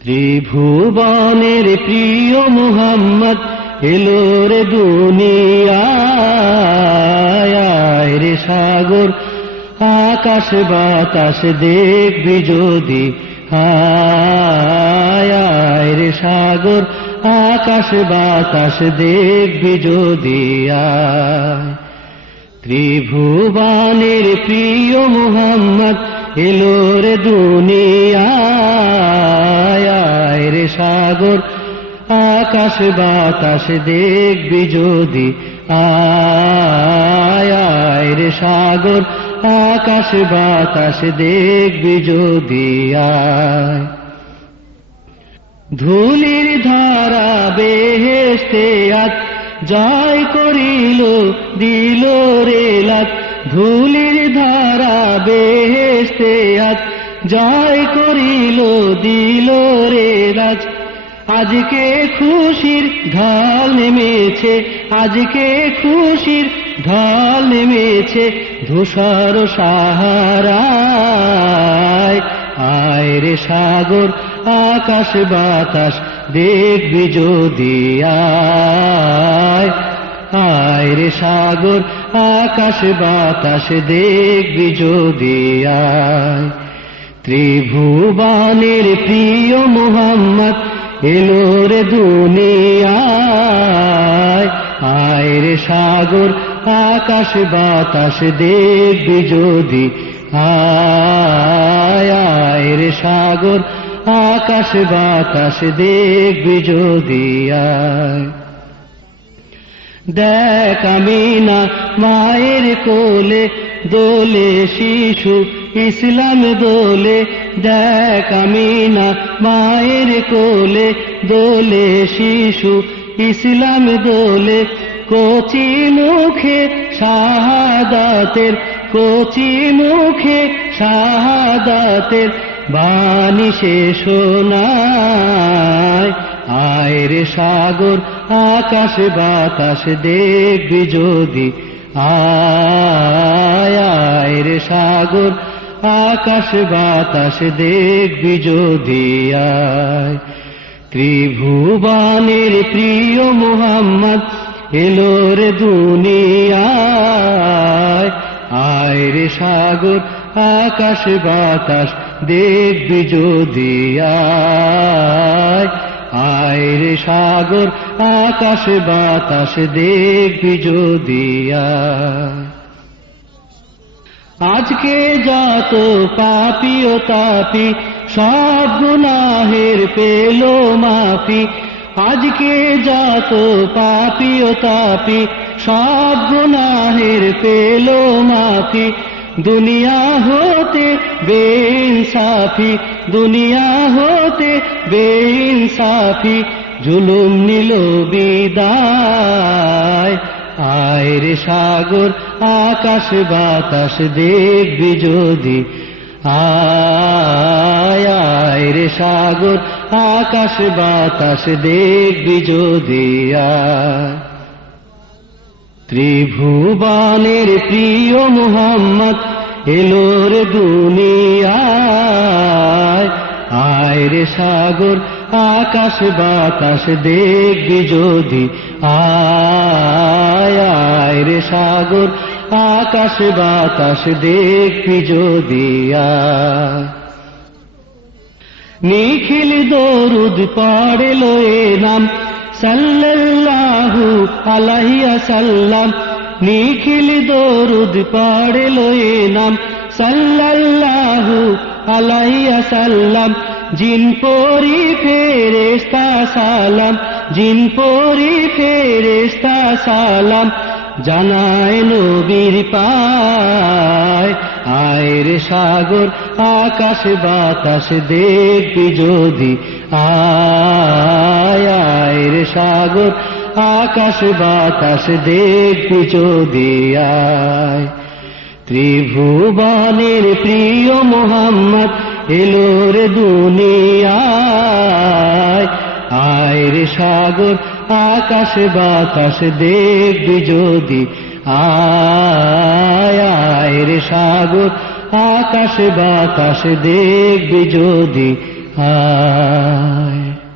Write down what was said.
ত্রিভুবনের প্রিয় মুহাম্মদ এলো রে দুনিয়ায়, রে সাগর আকাশ বাতাস দেখবি যদি, আয় রে সাগর আকাশ বাতাস দেখবি যদি আয়। ত্রিভুবনের প্রিয় মুহাম্মদ এলো রে দুনিয়ায়, রে সাগর আকাশ বাতাস দেখবি যদি, আয় রে সাগর আকাশ বাতাস দেখবি যদি আয়। ধুলির ধারা বেহেশতে আজ জয় করিল দিল রে লাত, ধুলির ধারা বেহেশতে আজ জয় করিল দিল রে রাজ। আজকে খুশির ঢল নেমেছে, আজকে খুশির ঢল নেমেছে ধূসর সাহারায়, আয় রে সাগর আকাশ বাতাস দেখবি যদি আয় রে সাগর আকাশ বাতাস দেখবি যদি আয়। ত্রিভুবনের প্রিয় মুহাম্মদ এলো রে দুনিয়ায়, আয় রে সাগর আকাশ বাতাস দেখবি যদি আয় রে সাগর আকাশ বাতাস দেখবি যদি আয়। দেখ আমিনা মায়ের কোলে দোলে শিশু ইসলাম দোলে, দেখ আমিনা মায়ের কোলে দোলে শিশু ইসলাম দোলে। কচি মুখে শাহাদাতের, কচি মুখে শাহাদাতের বাণী সে শোনায়, আয় রে সাগর আকাশ বাতাস দেখবি যদি আয় রে সাগর আকাশ বাতাস দেখবি যদি আয়। ত্রিভুবনের প্রিয় মুহাম্মদ এলো রে দুনিয়ায়, আয় রে সাগর আকাশ বাতাস দেখবি যদি আয় রে সাগর আকাশ বাতাস দেখবি যদি আয়। আজকে যত পাপী ও তাপী সব গুনাহের পেল মাফি, আজকে যত পাপী ও তাপী সব গুনাহের পেল মাফি। দুনিয়া হতে বেইনসাফি, দুনিয়া হতে বেইনসাফি জুলুম নিল বিদায়, আয় রে সাগর আকাশ বাতাস দেখবি যদি আয় রে সাগর আকাশ বাতাস দেখবি যদি আয়। ত্রিভুবনের প্রিয় মুহাম্মদ এলো রে দুনিয়ায়, আয় রে সাগর আকাশ বাতাস দেখবি যদি আয় রে সাগর আকাশ বাতাস দেখবি যদি আয়। নিখিল দরুদ পড়ল এ নাম সাল্লাল্লাহু আলাইহি ওয়াসাল্লাম, নিখিল দরুদ পড়ল এ নাম সাল্লাল্লাহু আলাইহি ওয়াসাল্লাম। জিন পরি ফেরেশতা সালাম, জিন পরি ফেরেশতা সালাম জানায় নবীর পায়, আয় রে সাগর আকাশ বাতাস দেখবি যদি আয় রে সাগর আকাশ বাতাস দেখবি যদি আয়। ত্রিভুবনের প্রিয় মুহাম্মদ এলো রে দুনিয়ায়, আয় রে সাগর আকাশ বাতাস দেখবি যদি আয় রে সাগর আকাশ বাতাস দেখবি যদি আয়।